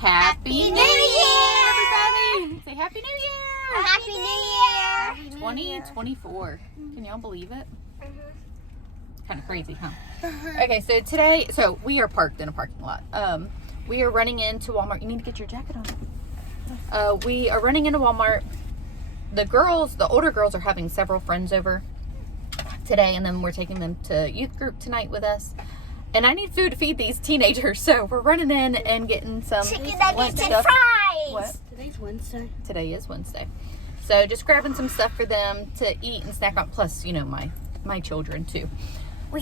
Happy New Year, everybody! Say Happy New Year! Happy New Year! 2024. Can y'all believe it? Kind of crazy, huh? Okay, so today, we are parked in a parking lot. We are running into Walmart. You need to get your jacket on. We are running into Walmart. The older girls are having several friends over today, and then we're taking them to youth group tonight with us. And I need food to feed these teenagers, so we're running in and getting some chicken lunch nuggets and stuff. fries. What? Today's Wednesday. Today is Wednesday. So just grabbing some stuff for them to eat and snack on. Plus, you know, my children too.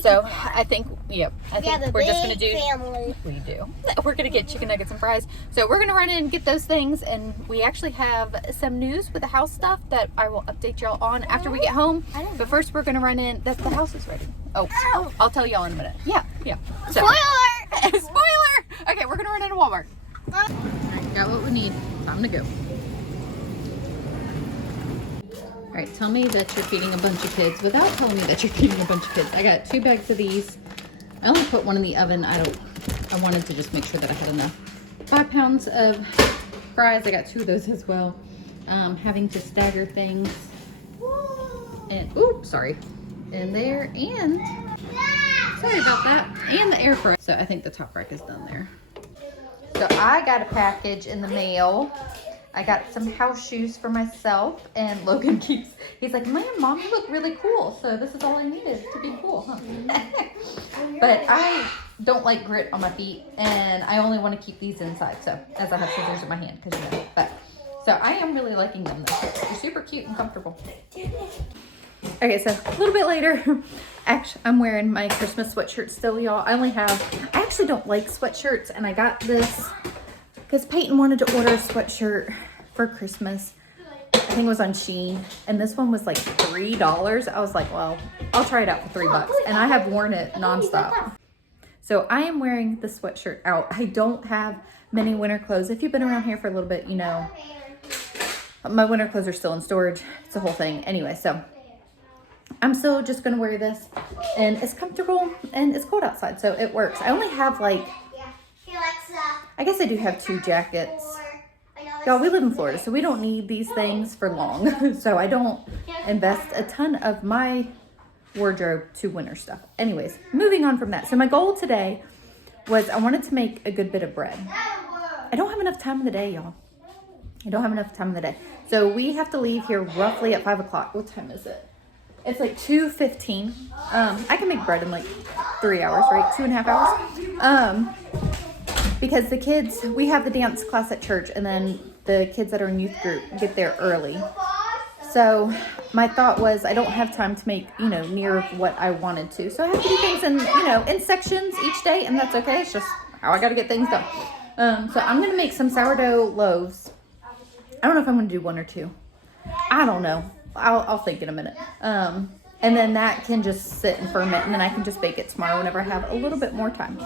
So I think, we're just going to do, family. we do. We're going to get chicken nuggets and fries. So we're going to run in and get those things. And we actually have some news with the house stuff that I will update y'all on after we get home. But first we're going to run in, the house is ready. Oh, I'll tell y'all in a minute. Yeah. So, Spoiler! Spoiler! Okay, we're going to run into Walmart. All right, got what we need. Time to go. All right, tell me that you're feeding a bunch of kids without telling me that you're feeding a bunch of kids. I got 2 bags of these. I only put one in the oven. I wanted to just make sure that I had enough. 5 pounds of fries. I got 2 of those as well. Having to stagger things. And, sorry. In there, and sorry about that. And the air fryer. So I think the top rack is done there. So I got a package in the mail. I got some house shoes for myself, and Logan he's like, man, Mom, you look really cool. So this is all I needed to be cool, huh? But I don't like grit on my feet, and I only want to keep these inside. So as I have scissors in my hand, because you know. But so I am really liking them though. They're super cute and comfortable. Okay, so a little bit later, actually, I'm wearing my Christmas sweatshirt still, y'all. I actually don't like sweatshirts, and I got this because Payton wanted to order a sweatshirt for Christmas. I think it was on Shein, and this one was like $3. I was like, well, I'll try it out for $3, and I have worn it nonstop. So I am wearing the sweatshirt out. I don't have many winter clothes. If you've been around here for a little bit, you know, my winter clothes are still in storage. It's a whole thing. Anyway, so I'm still just going to wear this, and it's comfortable, and it's cold outside, so it works. I only have I guess I do have 2 jackets. Y'all, we live in Florida, so we don't need these things for long. So I don't invest a ton of my wardrobe to winter stuff. Anyways, moving on from that. So my goal today was I wanted to make a good bit of bread. I don't have enough time in the day, y'all. I don't have enough time in the day. So we have to leave here roughly at 5 o'clock. What time is it? It's like 2:15. I can make bread in like 3 hours, right? 2.5 hours. Because the kids, we have the dance class at church, and then the kids that are in youth group get there early. So my thought was I don't have time to make, you know, near what I wanted to. So I have to do things in, you know, in sections each day, and that's okay. It's just how I got to get things done. So I'm going to make some sourdough loaves. I don't know if I'm going to do 1 or 2. I don't know. I'll think in a minute. And then that can just sit and ferment, and then I can just bake it tomorrow whenever I have a little bit more time.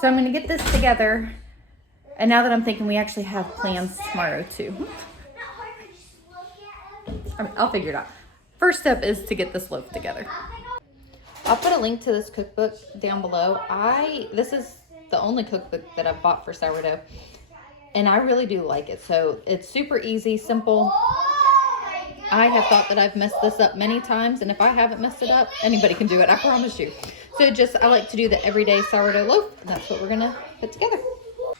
So I'm going to get this together. And now that I'm thinking, we actually have plans tomorrow too. I'll figure it out. First step is to get this loaf together. I'll put a link to this cookbook down below. This is the only cookbook that I've bought for sourdough, and I really do like it. So it's super easy, simple. I have thought that I've messed this up many times, and if I haven't messed it up, anybody can do it, I promise you. So I like to do the everyday sourdough loaf, and that's what we're gonna put together. All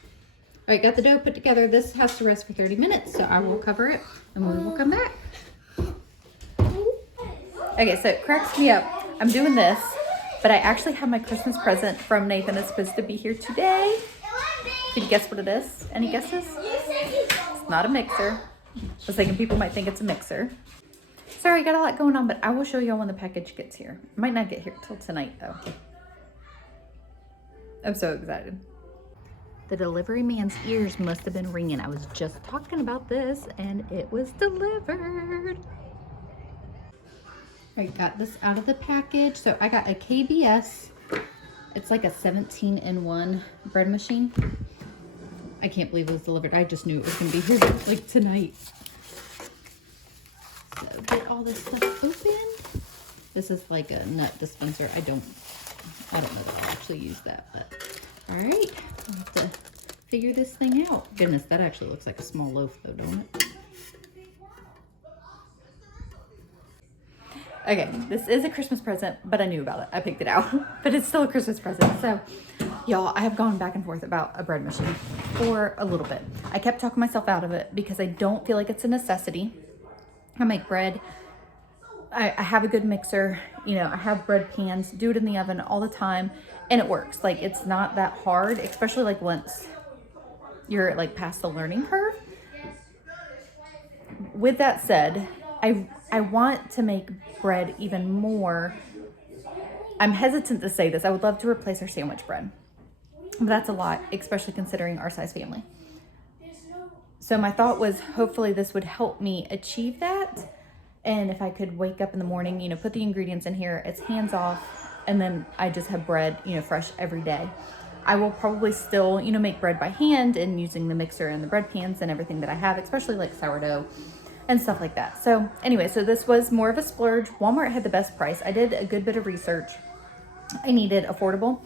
right, got the dough put together. This has to rest for 30 minutes, so I will cover it, and we will come back. Okay, so it cracks me up. I'm doing this, but I actually have my Christmas present from Nathan. It's supposed to be here today. Can you guess what it is? Any guesses? It's not a mixer. I was thinking people might think it's a mixer. Sorry, got a lot going on, but I will show y'all when the package gets here. It might not get here till tonight, though. I'm so excited. The delivery man's ears must have been ringing. I was just talking about this, and it was delivered. I got this out of the package. So I got a KBS. It's like a 17-in-1 bread machine. I can't believe it was delivered. I just knew it was going to be here like tonight. So get all this stuff open. This is like a nut dispenser. I don't know that I'll actually use that, but all right. I'll have to figure this thing out. Goodness, that actually looks like a small loaf though, don't it? Okay, this is a Christmas present, but I knew about it. I picked it out, but it's still a Christmas present. So, y'all, I have gone back and forth about a bread machine for a little bit. I kept talking myself out of it because I don't feel like it's a necessity. I make bread. I have a good mixer. You know, I have bread pans, do it in the oven all the time, and it works. Like, it's not that hard, especially like once you're like past the learning curve. With that said, I want to make bread even more. I'm hesitant to say this. I would love to replace our sandwich bread, but that's a lot, especially considering our size family. So my thought was hopefully this would help me achieve that. And if I could wake up in the morning, you know, put the ingredients in here, it's hands off, and then I just have bread, you know, fresh every day. I will probably still, you know, make bread by hand and using the mixer and the bread pans and everything that I have, especially like sourdough and stuff like that. So anyway, so this was more of a splurge. Walmart had the best price. I did a good bit of research. I needed affordable,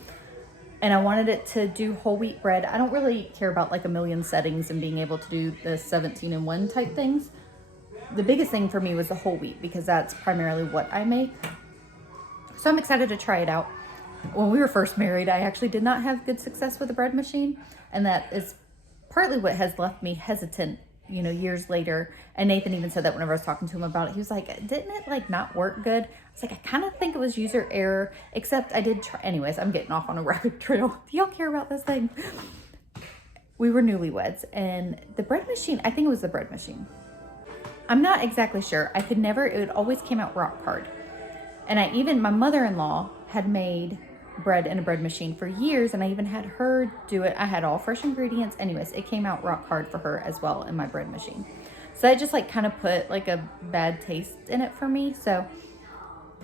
and I wanted it to do whole wheat bread. I don't really care about like a million settings and being able to do the 17-in-1 type things. The biggest thing for me was the whole wheat because that's primarily what I make. So I'm excited to try it out. When we were first married, I actually did not have good success with the bread machine, and that is partly what has left me hesitant, you know, years later. And Nathan even said that whenever I was talking to him about it. He was like, didn't it like not work good? I was like, I kind of think it was user error, except I did try. Anyways, I'm getting off on a rabbit trail. Do y'all care about this thing? We were newlyweds, and the bread machine, I think it was the bread machine. I'm not exactly sure. I could never, it always came out rock hard. And my mother-in-law had made bread in a bread machine for years, and I even had her do it. I had all fresh ingredients. Anyways, it came out rock hard for her as well in my bread machine. So I just like kind of put like a bad taste in it for me. So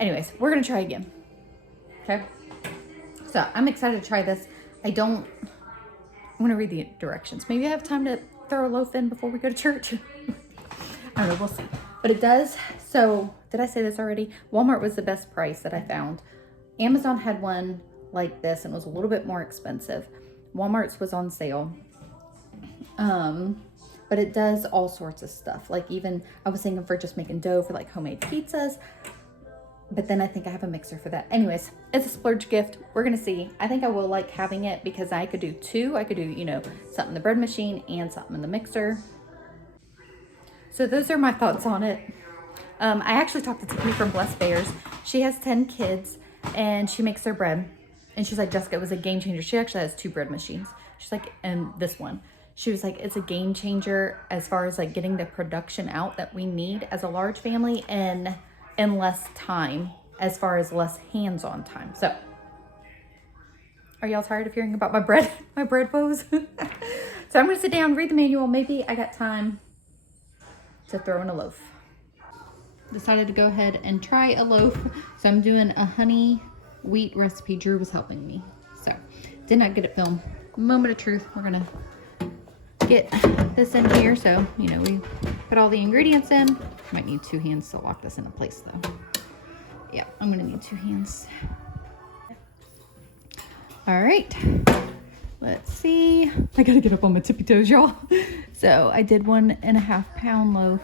anyways, we're going to try again. Okay. So I'm excited to try this. I want to read the directions. Maybe I have time to throw a loaf in before we go to church. I don't know. We'll see. But it does. So did I say this already? Walmart was the best price that I found. Amazon had one like this and it was a little bit more expensive. Walmart's was on sale. But it does all sorts of stuff. Like even I was thinking for just making dough for like homemade pizzas. But then I think I have a mixer for that. Anyways, it's a splurge gift. We're going to see. I think I will like having it because I could do two. I could do, you know, something in the bread machine and something in the mixer. So those are my thoughts on it. I actually talked to Tiffany from Blessed Bears. She has 10 kids and she makes their bread. And she's like, Jessica, it was a game changer. She actually has 2 bread machines. She's like, and this one. She was like, it's a game changer as far as like getting the production out that we need as a large family and in less time, as far as less hands-on time. So, are y'all tired of hearing about my bread woes? So I'm gonna sit down, read the manual. Maybe I got time to throw in a loaf. Decided to go ahead and try a loaf. So I'm doing a honey wheat recipe. Drew was helping me. So did not get it filmed. Moment of truth. We're gonna get this in here. So, you know, we put all the ingredients in. Might need 2 hands to lock this into place though. Yeah, I'm gonna need 2 hands. All right. Let's see. I gotta get up on my tippy toes, y'all. So I did 1.5 pound loaf.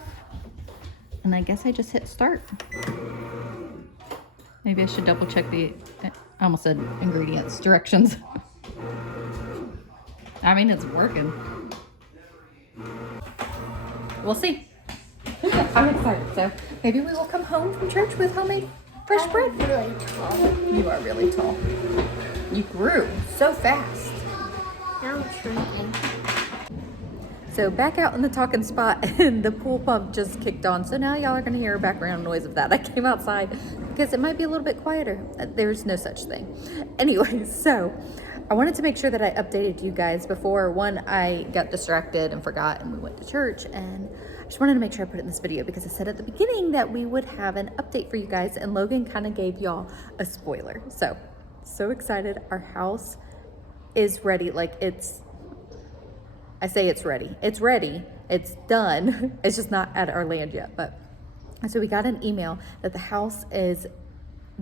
And I guess I just hit start. Maybe I should double check I almost said ingredients, directions. I mean, it's working. We'll see. I'm excited. So maybe we will come home from church with homemade fresh bread. I'm really tall. You are really tall. You grew so fast. Now I'm shrinking. So back out in the talking spot and the pool pump just kicked on. So now y'all are gonna hear a background noise of that. I came outside because it might be a little bit quieter. There's no such thing. Anyway, so I wanted to make sure that I updated you guys before I got distracted and forgot and we went to church, and I just wanted to make sure I put it in this video because I said at the beginning that we would have an update for you guys, and Logan kind of gave y'all a spoiler. So excited. Our house is ready. Like I say it's ready. It's ready. It's done. It's just not at our land yet. But so we got an email that the house is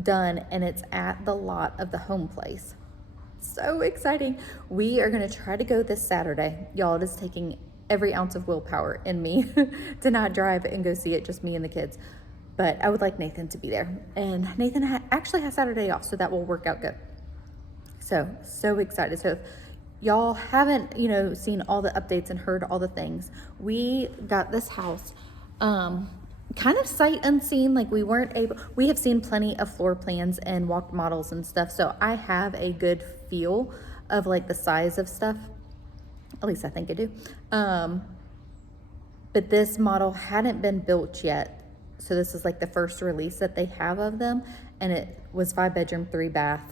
done and it's at the lot of the home place. So exciting. We are going to try to go this Saturday. Y'all, it is taking every ounce of willpower in me to not drive and go see it, just me and the kids. But I would like Nathan to be there. And Nathan actually has Saturday off, so that will work out good. So excited. So if y'all haven't, seen all the updates and heard all the things, we got this house kind of sight unseen. Like we have seen plenty of floor plans and walked models and stuff. So I have a good feel of like the size of stuff. At least I think I do. But this model hadn't been built yet. So this is like the first release that they have of them. And it was 5-bedroom, 3-bath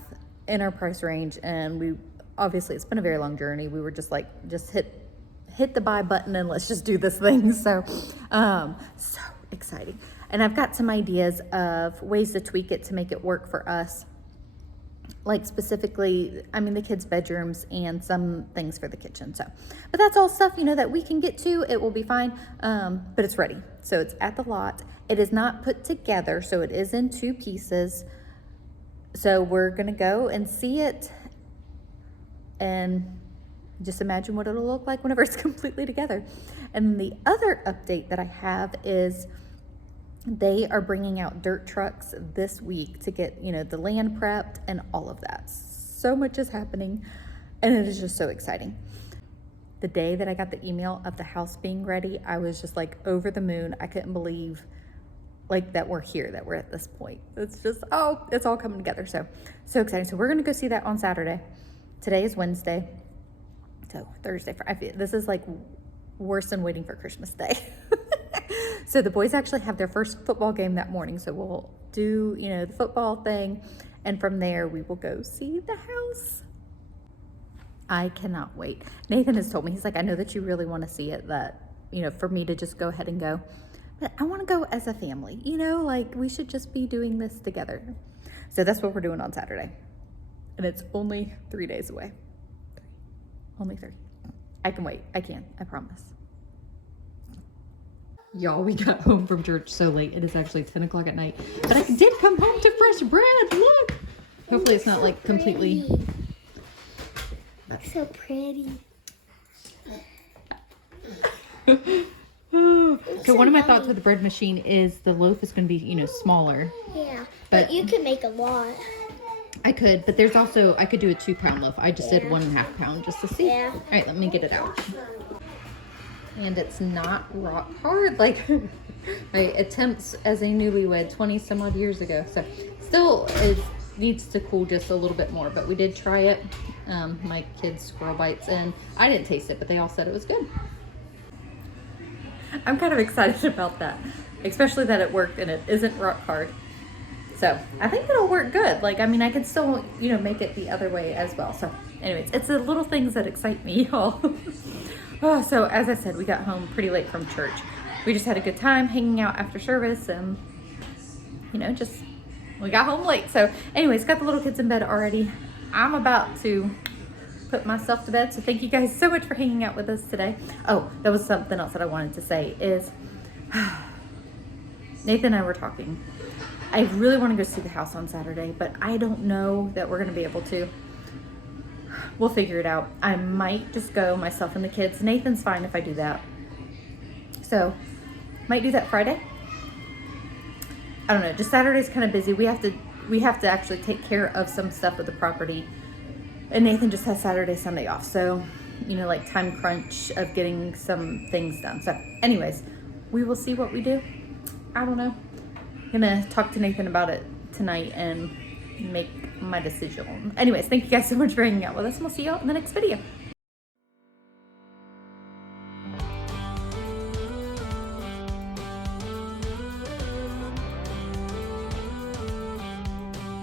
in our price range. And obviously it's been a very long journey. We were just hit the buy button and let's just do this thing. So exciting. And I've got some ideas of ways to tweak it to make it work for us. Like specifically, the kids' bedrooms and some things for the kitchen. But that's all stuff, that we can get to. It will be fine. But it's ready. So it's at the lot. It is not put together. So it is in 2 pieces. So we're going to go and see it and just imagine what it'll look like whenever it's completely together. And the other update that I have is they are bringing out dirt trucks this week to get, the land prepped and all of that. So much is happening and it is just so exciting. The day that I got the email of the house being ready, I was just like over the moon. I couldn't believe that we're here, that we're at this point. It's just, it's all coming together. So exciting. So we're going to go see that on Saturday. Today is Wednesday. So Thursday, this is like worse than waiting for Christmas Day. So the boys actually have their first football game that morning. So we'll do, the football thing. And from there, we will go see the house. I cannot wait. Nathan has told me, he's like, I know that you really want to see it, that, for me to just go ahead and go. But I want to go as a family, we should just be doing this together. So that's what we're doing on Saturday. And it's only 3 days away. Only 3. I can wait. I can. I promise. Y'all, we got home from church so late. It is actually 10 o'clock at night. But I did come home to fresh bread. Look. Hopefully it's not like completely. Looks so pretty. So one of my thoughts with the bread machine is the loaf is going to be, smaller. Yeah. But you could make a lot. I could, but there's also, I could do a 2-pound loaf. I just did 1.5 pound just to see. Yeah. All right, let me get it out. And it's not rock hard like my attempts as a newlywed 20 some odd years ago. So still it needs to cool just a little bit more, but we did try it. My kids' squirrel bites, and I didn't taste it, but they all said it was good. I'm kind of excited about that, especially that it worked and it isn't rock hard. So I think it'll work good. I can still, make it the other way as well. So anyways, it's the little things that excite me, y'all. So as I said, we got home pretty late from church. We just had a good time hanging out after service and, we got home late. So anyways, got the little kids in bed already. I'm about to put myself to bed. So thank you guys so much for hanging out with us today. Oh, that was something else that I wanted to say is Nathan and I were talking. I really want to go see the house on Saturday, but I don't know that we're going to be able to. We'll figure it out. I might just go myself and the kids. Nathan's fine if I do that. So might do that Friday. I don't know. Just Saturday's kind of busy. We have to actually take care of some stuff with the property. And Nathan just has Saturday, Sunday off. So, time crunch of getting some things done. So anyways, we will see what we do. I don't know. I'm gonna talk to Nathan about it tonight and make my decision. Anyways, thank you guys so much for hanging out with us, and we'll see y'all in the next video.